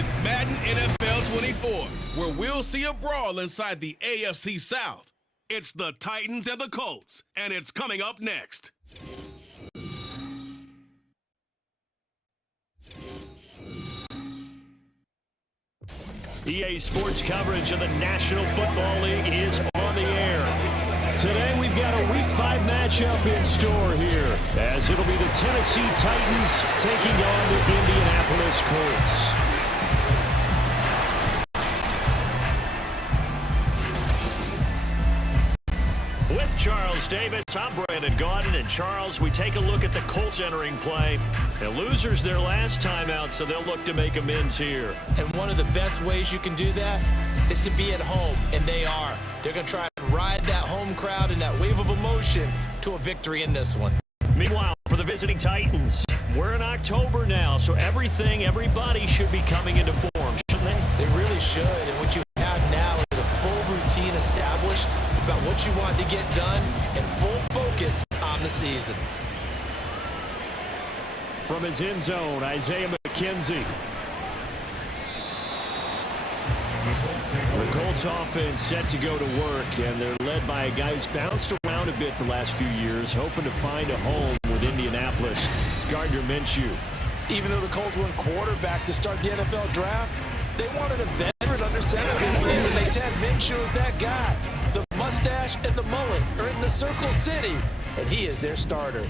It's Madden NFL 24, where we'll see a brawl inside the AFC South. It's the Titans and the Colts, and it's coming up next. EA Sports coverage of the National Football League is on the air. Today we've got a Week 5 matchup in store here, as it'll be the Tennessee Titans taking on the Indianapolis Colts. With Charles Davis, I'm Brandon Gaudin, and Charles, we take a look at the Colts entering play. The losers their last time out, so they'll look to make amends here. And one of the best ways you can do that is to be at home, and they are. They're going to try and ride that home crowd and that wave of emotion to a victory in this one. Meanwhile, for the visiting Titans, we're in October now, so everybody should be coming into form, shouldn't they? They really should, and what you have now is a full routine established about what you want to get done and full focus on the season. From his end zone, Isaiah McKenzie. The Colts offense set to go to work, and they're led by a guy who's bounced around a bit the last few years, hoping to find a home with Indianapolis, Gardner Minshew. Even though the Colts weren't quarterback to start the NFL draft, they wanted a veteran under center this season. They tagged Minshew as that guy. The mustache and the mullet are in the Circle City, and he is their starter.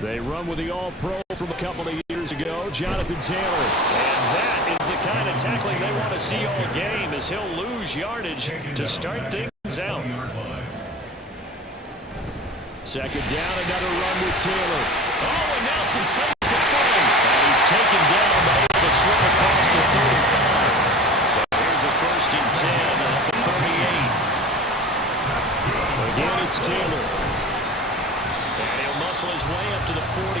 They run with the All-Pro from a couple of years ago, Jonathan Taylor. And that is the kind of tackling they want to see all game, as he'll lose yardage to start things out. Second down, another run with Taylor. Oh, and now some space to play. And he's taken down, but able to slip across the 35. So here's a 1st and 10 at the 38. Again, it's Taylor. And he'll muscle his way up to the 43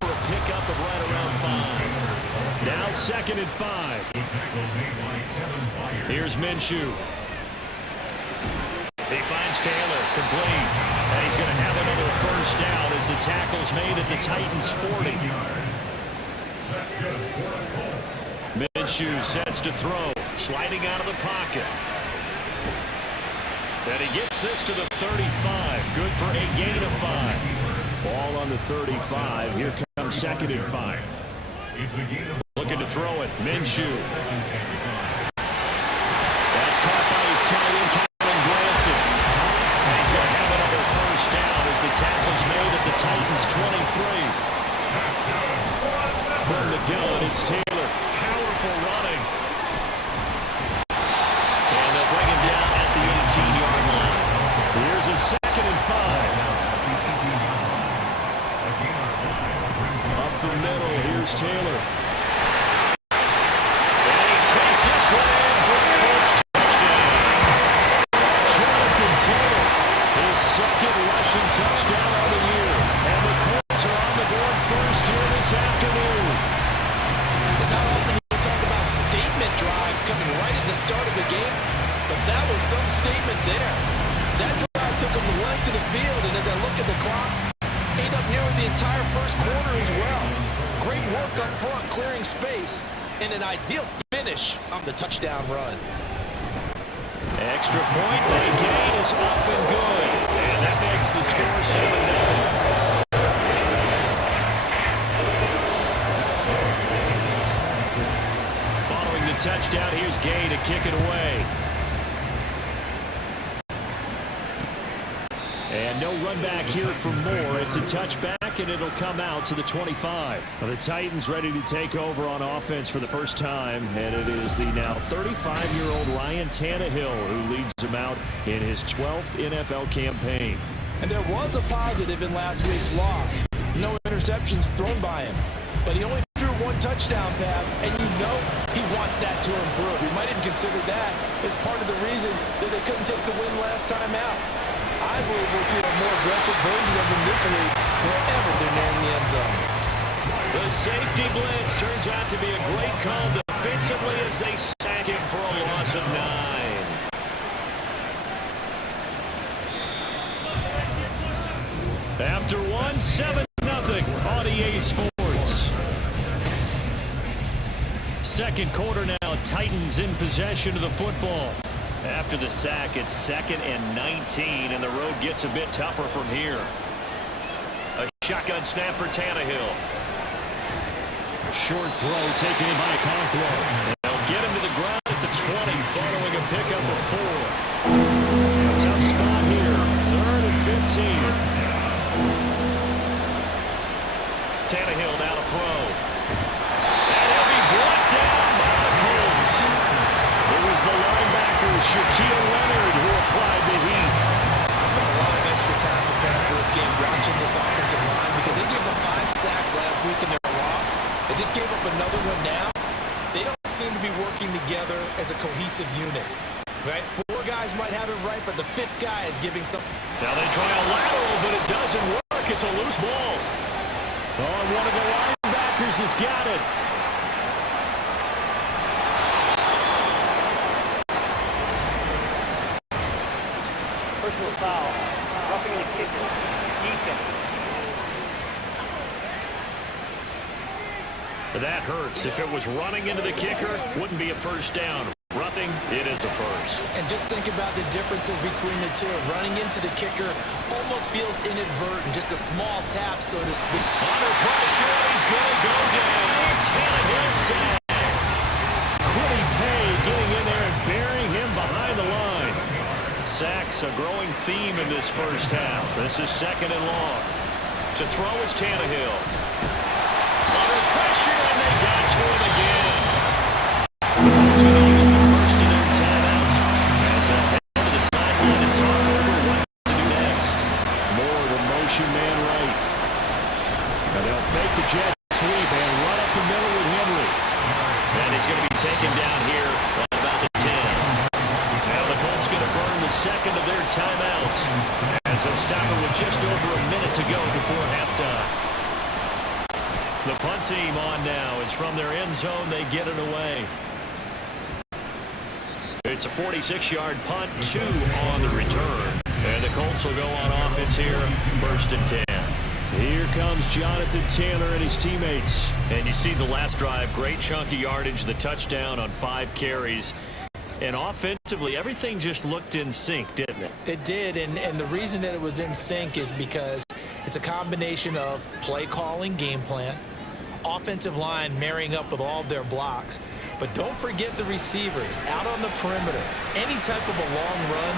for a pickup of right around 5. Now 2nd and 5. Here's Minshew. He finds Taylor, complete. And he's going to have another 1st down as the tackle's made at the Titans' 40. Minshew sets to throw, sliding out of the pocket. And he gets this to the 35. Good for a gain of 5. Ball on the 35. Here comes 2nd and 5. Looking to throw it. Minshew. That's caught by his tight end, Kyron Granson. And he's going to have another 1st down as the tackle's made at the Titans' 23. From the gun, it's Taylor. Powerful running. And they'll bring him down at the 18-yard line. Here's a 2nd and 5. Up the middle, here's Taylor. And he takes this one in for a Colts touchdown. Jonathan Taylor, his 2nd rushing touchdown on the year. And the Colts are on the board first here this afternoon. It's not often you talk about statement drives coming right at the start of the game, but that was some statement there. That drive took them the length of the field, and as I look at the clock, ate up nearly the entire 1st quarter as well. Great work up front, clearing space, and an ideal finish on the touchdown run. Extra point, but the gain is up and good. And that makes the score 7-0. Following the touchdown, here's Gay to kick it away. And no run back here for more. It's a touchback, and it'll come out to the 25. Well, the Titans ready to take over on offense for the first time, and it is the now 35-year-old Ryan Tannehill who leads them out in his 12th NFL campaign. And there was a positive in last week's loss. No interceptions thrown by him. But he only threw 1 touchdown pass, and you know he wants that to improve. We might even consider that as part of the reason that they couldn't take the win last time out. I believe we'll see a more aggressive version of them this week wherever they're nearing the end zone. The safety blitz turns out to be a great call defensively as they sack him for a loss of 9. After 1, 7-0 on EA Sports. second quarter now. Titans in possession of the football. After the sack, it's 2nd and 19, and the road gets a bit tougher from here. A shotgun snap for Tannehill. A short throw taken in by Conquo. They'll get him to the ground at the 20 following a pickup of 4. A tough spot here. 3rd and 15. Tannehill now to throw. And he'll be brought down by the Colts. It was the linebacker, Shaquille Leonard, who applied the heat. I spent a lot of extra time preparing for this game, watching this offensive line, because they gave up 5 sacks last week in their loss. They just gave up another one now. They don't seem to be working together as a cohesive unit. Right? 4 guys might have it right, but the 5th guy is giving something. Now they try a lateral, but it doesn't work. It's a loose ball. Oh, one of the linebackers has got it. Personal foul. Roughing the kicker. Defense. That hurts. If it was running into the kicker, wouldn't be a first down. Roughing, it is a first. And just think about the differences between the two. Running into the kicker almost feels inadvertent, just a small tap, so to speak. Under pressure, he's going to go down. Tannehill sacked. Quiddy Pay getting in there and burying him behind the line. Sacks a growing theme in this first half. This is 2nd and long. To throw is Tannehill. Under pressure, and they got to him again. He's going to use the first of their timeouts as a head to the sideline and talk over what to do next. More the motion man right. Now they'll fake the jet sweep and run up the middle with Henry. And he's going to be taken down here at about the 10. Now the Colts going to burn the second of their timeouts as they'll stop it with just over a minute to go before halftime. The punt team on now. It's from their end zone. They get it away. It's a 46-yard punt, 2 on the return. And the Colts will go on offense here, 1st and 10. Here comes Jonathan Taylor and his teammates. And you see the last drive, great chunky yardage, the touchdown on 5 carries. And offensively, everything just looked in sync, didn't it? It did, and the reason that it was in sync is because it's a combination of play calling, game plan, offensive line marrying up with all of their blocks. But don't forget the receivers out on the perimeter. Any type of a long run,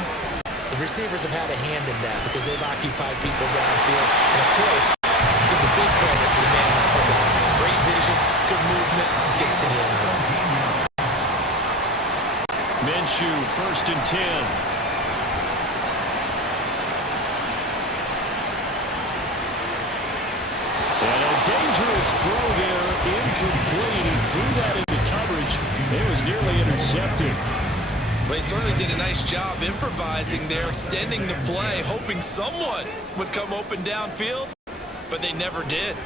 the receivers have had a hand in that because they've occupied people downfield. And, of course, give the big credit to the man on football. Great vision, good movement, gets to the end zone. Minshew, 1st and 10. And a dangerous throw there, incomplete. He threw that into coverage. It was nearly intercepted. Well, he certainly did a nice job improvising there, extending the play, hoping someone would come open downfield, but they never did.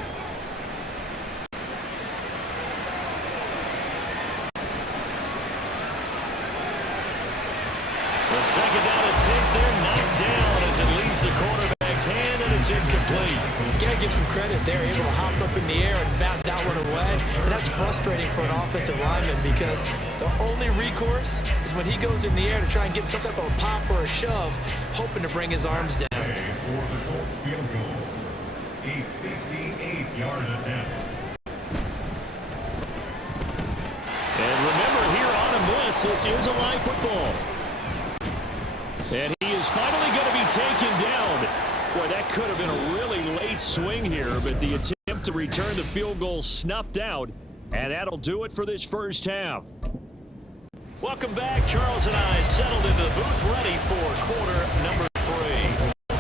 The second down attempt there, knocked down as it leaves the quarterback's hand, and it's incomplete. You got to give some credit there, able to hop up in the air and bat that one away. And that's frustrating for an offensive lineman because the only recourse is when he goes in the air to try and get some type of a pop or a shove, hoping to bring his arms down. For the Colts field goal, a 58-yard attempt. And remember, here on a miss, this is a live football. And he is finally going to be taken down. Boy, that could have been a really late swing here, but the attempt to return the field goal snuffed out, and that'll do it for this first half. Welcome back. Charles and I settled into the booth ready for quarter number 3.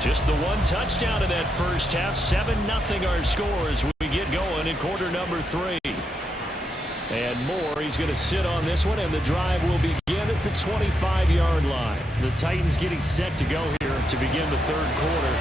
Just the one touchdown in that first half. 7-0 our score as we get going in quarter number 3. And more, he's going to sit on this one, and the drive will begin at the 25-yard line. The Titans getting set to go here to begin the third quarter.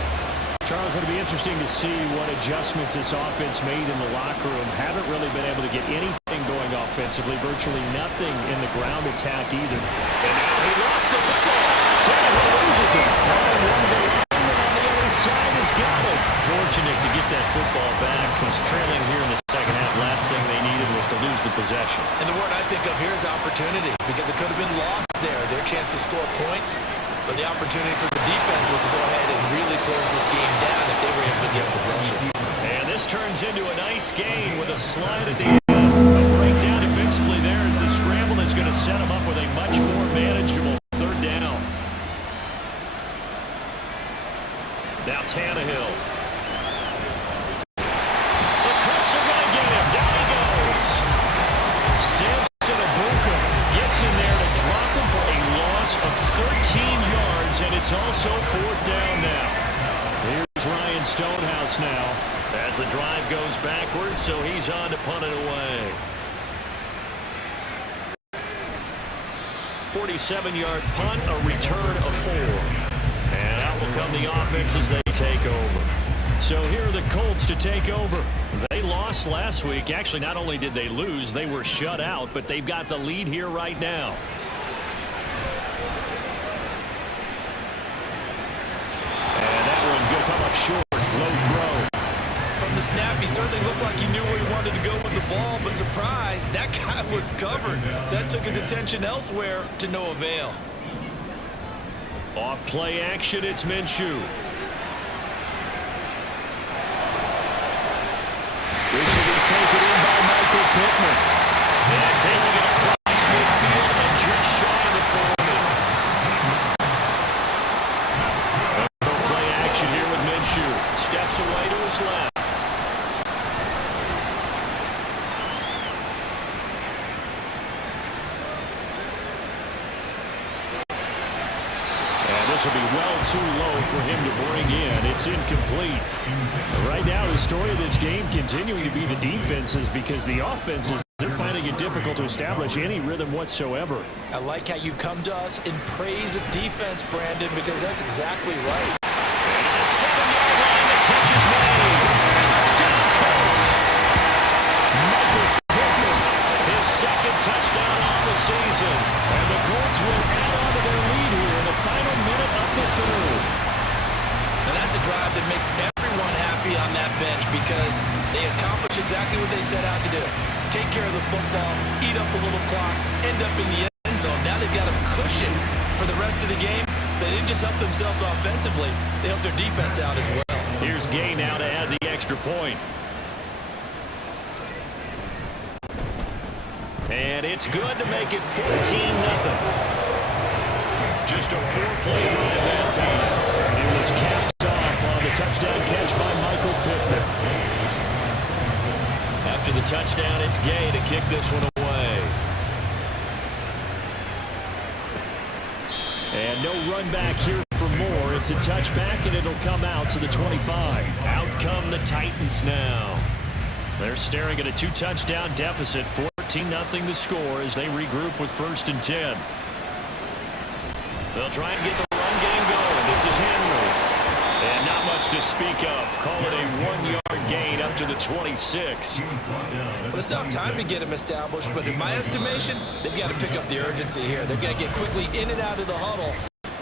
Charles, it'll be interesting to see what adjustments this offense made in the locker room. Haven't really been able to get anything going offensively, virtually nothing in the ground attack either. And now he lost the football. Tannehill loses it. And one of the linemen on the other side has got it. Fortunate to get that football back. He's trailing here in the second half. Last thing they need lose the possession. And the word I think of here is opportunity, because it could have been lost there, their chance to score points. But the opportunity for the defense was to go ahead and really close this game down if they were able to get possession. And this turns into a nice gain with a slide at the end. A breakdown defensively there as the scramble is going to set them up with a much more manageable third down. Now Tannehill. The Colts are going to get him. Down he goes. Samson Abuka gets in there to drop him for a loss of 13 yards, and it's also fourth down now. Here's Ryan Stonehouse now as the drive goes backwards, so he's on to punt it away. 47-yard punt, a return of 4. And out will come the offense as they take over. So here are the Colts to take over. They lost last week. Actually, not only did they lose, they were shut out, but they've got the lead here right now. And that one will come up short. Low throw. From the snap, he certainly looked like he knew where he wanted to go with the ball, but surprise, that guy was covered. So that took his attention elsewhere to no avail. Off play action, it's Minshew. This will be taken in by Michael Pittman. And taking it across midfield and just shy of the 40. No play action here with Minshew. Steps away to his left. This will be well too low for him to bring in. It's incomplete. Right now, the story of this game continuing to be the defenses, because the offenses, they're finding it difficult to establish any rhythm whatsoever. I like how you come to us in praise of defense, Brandon, because that's exactly right. And the 7-yard line, the catch is made. Touchdown, Colts. Michael Pittman, his second touchdown on the season. And the Colts will add on to their lead here in the final minute of the third. And that's a drive that makes everyone happy on that bench, because they accomplish exactly what they set out to do. Take care of the football, eat up a little clock, end up in the end zone. Now they've got a cushion for the rest of the game. So they didn't just help themselves offensively, they helped their defense out as well. Here's Gay now to add the extra point. And it's good to make it 14-0. Just a 4-play drive that time. It was capped off on the touchdown catch by Michael Pittman. After the touchdown, it's Gay to kick this one away. And no run back here for more. It's a touchback, and it'll come out to the 25. Out come the Titans now. They're staring at a 2-touchdown deficit. 14-0 the score as they regroup with 1st and 10. They'll try and get the run game going. This is Henry. And not much to speak of. Call it a 1-yard gain up to the 26. Well, they still have time to get him established, but in my estimation, they've got to pick up the urgency here. They've got to get quickly in and out of the huddle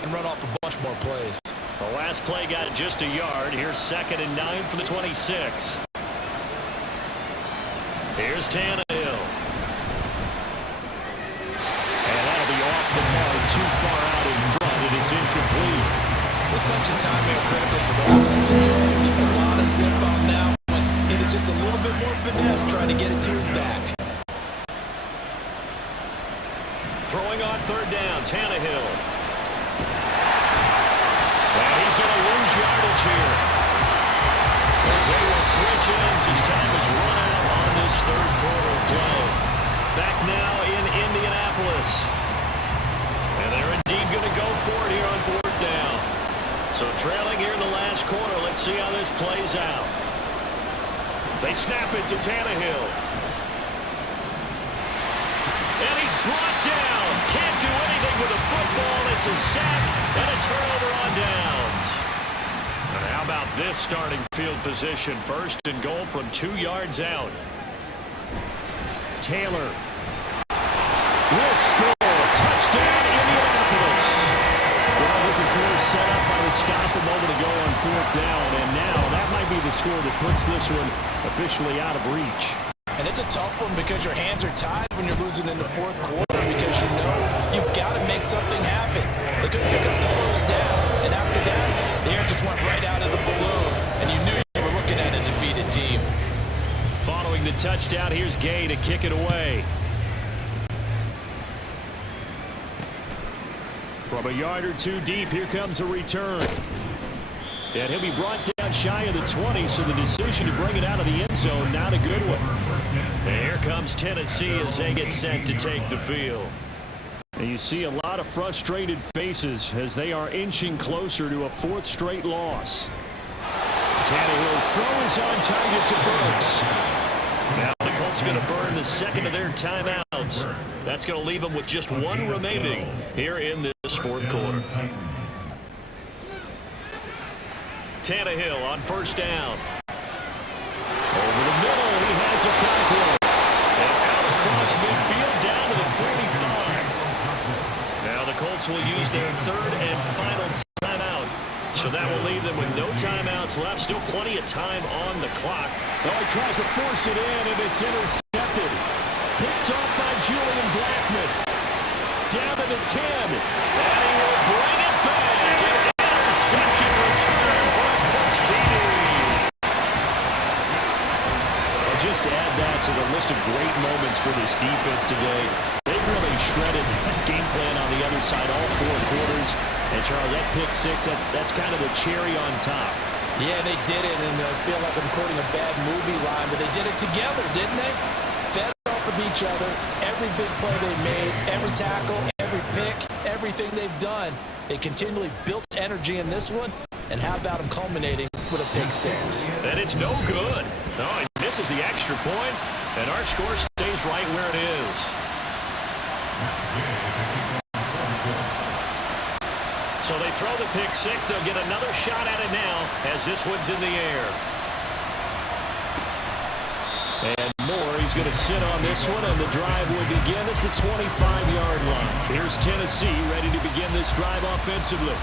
and run off a bunch more plays. The last play got just a yard. Here's 2nd and 9 for the 26. Here's Tannehill. And that'll be off the mark, too far out in front, and it's incomplete. The touch and time are critical for those types of throws. He put a lot of zip on that one. Needed just a little bit more finesse trying to get it to his back. Throwing on 3rd down, Tannehill. And he's going to lose yardage here. As they will switch ends as time is run out on this 3rd quarter of play. Back now in Indianapolis. And they're indeed going to go for it here on 4th down. So trailing here in the last quarter, let's see how this plays out. They snap it to Tannehill. And he's brought down. Can't do anything with the football. It's a sack and a turnover on downs. And how about this starting field position? 1st and goal from 2 yards out. Taylor will score. Touchdown, Indianapolis. Well, it was, of course, set up by the stop a moment ago on 4th down, and now that might be the score that puts this one officially out of reach. And it's a tough one because your hands are tied when you're losing in the fourth quarter because you know you've got to make something happen. They couldn't pick up the first down, and after that, the air just went right out of the balloon, and you knew you were looking at a defeated team. Following the touchdown, here's Gay to kick it away. From a yard or two deep, here comes a return. And he'll be brought down shy of the 20, so the decision to bring it out of the end zone, not a good one. And here comes Tennessee as they get set to take the field. And you see a lot of frustrated faces as they are inching closer to a fourth straight loss. Tannehill's throw is on target to Burks. Now the Colts going to burn the second of their timeouts. That's going to leave them with just one remaining here in this fourth quarter. Tannehill on first down. Over the middle, he has a conqueror. And out across midfield down to the 45. Now the Colts will use their third and final timeout. So that will leave them with no timeouts left. Still plenty of time on the clock. Oh, he tries to force it in, and it's intercepted. Picked off by Julian Blackman. Down to the 10. And he will bring it back. An interception return for a Colts TD. Well, just to add that to the list of great moments for this defense today, they really shredded that game plan on the other side all four quarters. And, Charles, that pick six, that's kind of the cherry on top. Yeah, they did it, and I feel like I'm quoting a bad movie line, but they did it together, didn't they? Fed off of each other, every big play they made, every tackle, every pick, everything they've done. They continually built energy in this one, and how about them culminating with a pick six? And it's no good. No, he misses the extra point, and our score stays right where it is. So they throw the pick six. They'll get another shot at it now as this one's in the air. And Moore, he's going to sit on this one, and the drive will begin at the 25-yard line. Here's Tennessee ready to begin this drive offensively.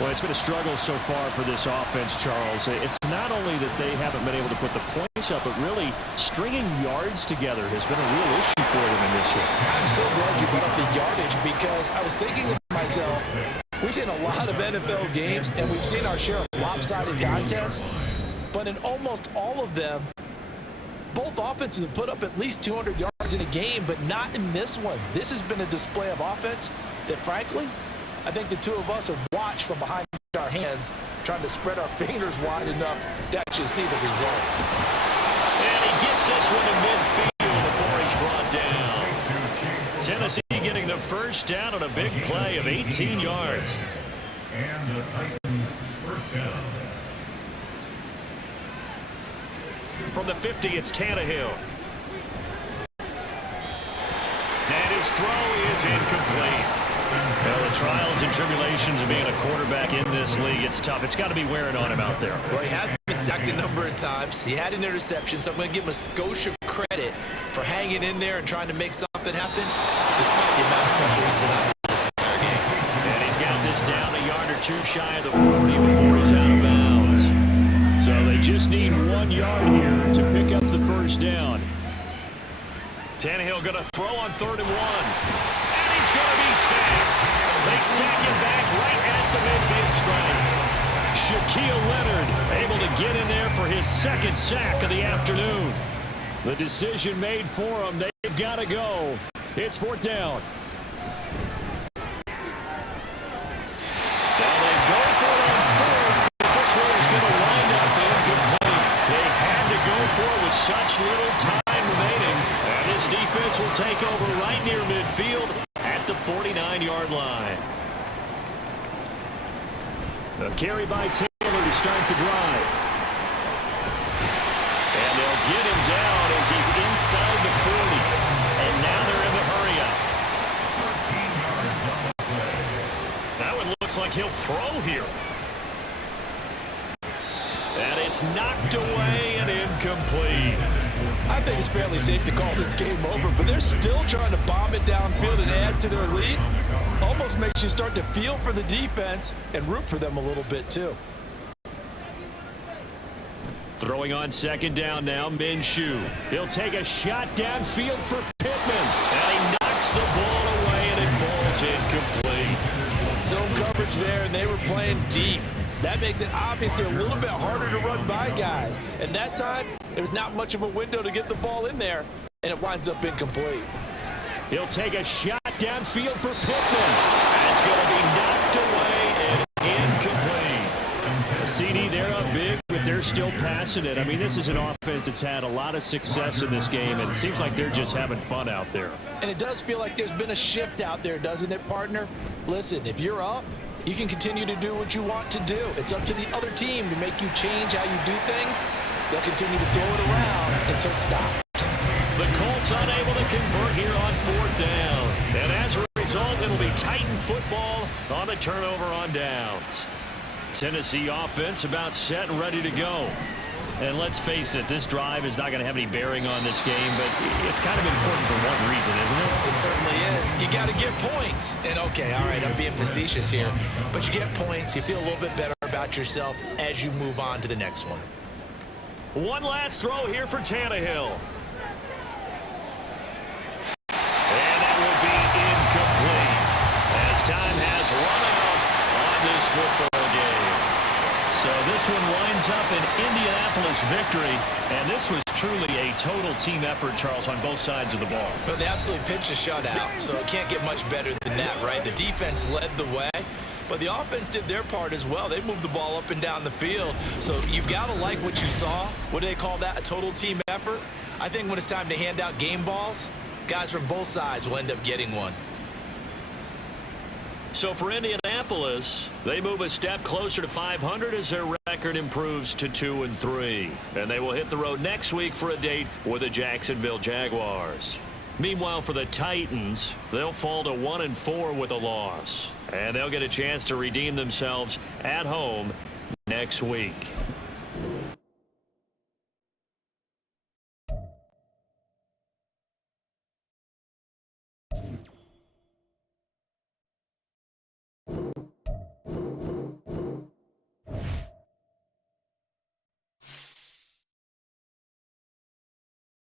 Well, it's been a struggle so far for this offense, Charles. It's not only that they haven't been able to put the points up, but really stringing yards together has been a real issue for them in this one. I'm so glad you brought up the yardage because I was thinking to myself, we've seen a lot of NFL games, and we've seen our share of lopsided contests, but in almost all of them, both offenses have put up at least 200 yards in a game, but not in this one. This has been a display of offense that, frankly, I think the two of us have watched from behind our hands, trying to spread our fingers wide enough to actually see the result. And he gets this one in midfield before he's brought down. Tennessee getting the first down on a big play of 18 yards. And the Titans first down. From the 50, it's Tannehill. And his throw is incomplete. Well, the trials and tribulations of being a quarterback in this league, it's tough. It's got to be wearing on him out there. Well, he has been sacked a number of times. He had an interception, so I'm going to give him a skosh of credit for hanging in there and trying to make something happen, despite the amount of pressure he's been under this entire game. And he's got this down a yard or two shy of the 40 before he's out of bounds. So they just need 1 yard here to pick up the first down. Tannehill going to throw on 3rd and 1. And he's going to be sacked. They sack him back right at the midfield stripe. Shaquille Leonard able to get in there for his second sack of the afternoon. The decision made for him. They've got to go. It's 4th down. Now they go for it on 4th. This one is going to wind up incomplete. They had to go for it with such little time remaining. And this defense will take over right near midfield at the 49-yard line. A carry by Taylor to start the drive. And they'll get him down as he's inside the 40. And now they're in the hurry-up. 13 yards on the play. That one looks like he'll throw here. And it's knocked away and incomplete. I think it's fairly safe to call this game over, but they're still trying to bomb it downfield and add to their lead. Almost makes you start to feel for the defense and root for them a little bit, too. Throwing on second down now, Minshew. He'll take a shot downfield for Pittman. And he knocks the ball away, and it falls incomplete. Zone coverage there, and they were playing deep. That makes it obviously a little bit harder to run by guys. And that time, there was not much of a window to get the ball in there, and it winds up incomplete. He'll take a shot downfield for Pittman. That's going to be knocked away and incomplete. A CD, they're up big, but they're still passing it. I mean, this is an offense that's had a lot of success in this game, and it seems like they're just having fun out there. And it does feel like there's been a shift out there, doesn't it, partner? Listen, if you're up, you can continue to do what you want to do. It's up to the other team to make you change how you do things. They'll continue to throw it around until stopped. The Colts unable to convert here on fourth down. And as a result, it'll be Titan football on the turnover on downs. Tennessee offense about set and ready to go. And let's face it, this drive is not going to have any bearing on this game, but it's kind of important for one reason, isn't it? It certainly is. You got to get points. And okay, all right, I'm being facetious here, but you get points, you feel a little bit better about yourself as you move on to the next one. One last throw here for Tannehill. And that will be incomplete as time has run out on this football game. So this one winds up an Indianapolis victory, and this was truly a total team effort, Charles, on both sides of the ball. But they absolutely pitched a shutout, so it can't get much better than that, right? The defense led the way, but the offense did their part as well. They moved the ball up and down the field, so you've got to like what you saw. What do they call that, a total team effort? I think when it's time to hand out game balls, guys from both sides will end up getting one. So for Indianapolis, they move a step closer to 500 as their record improves to 2-3. And they will hit the road next week for a date with the Jacksonville Jaguars. Meanwhile, for the Titans, they'll fall to 1-4 with a loss. And they'll get a chance to redeem themselves at home next week.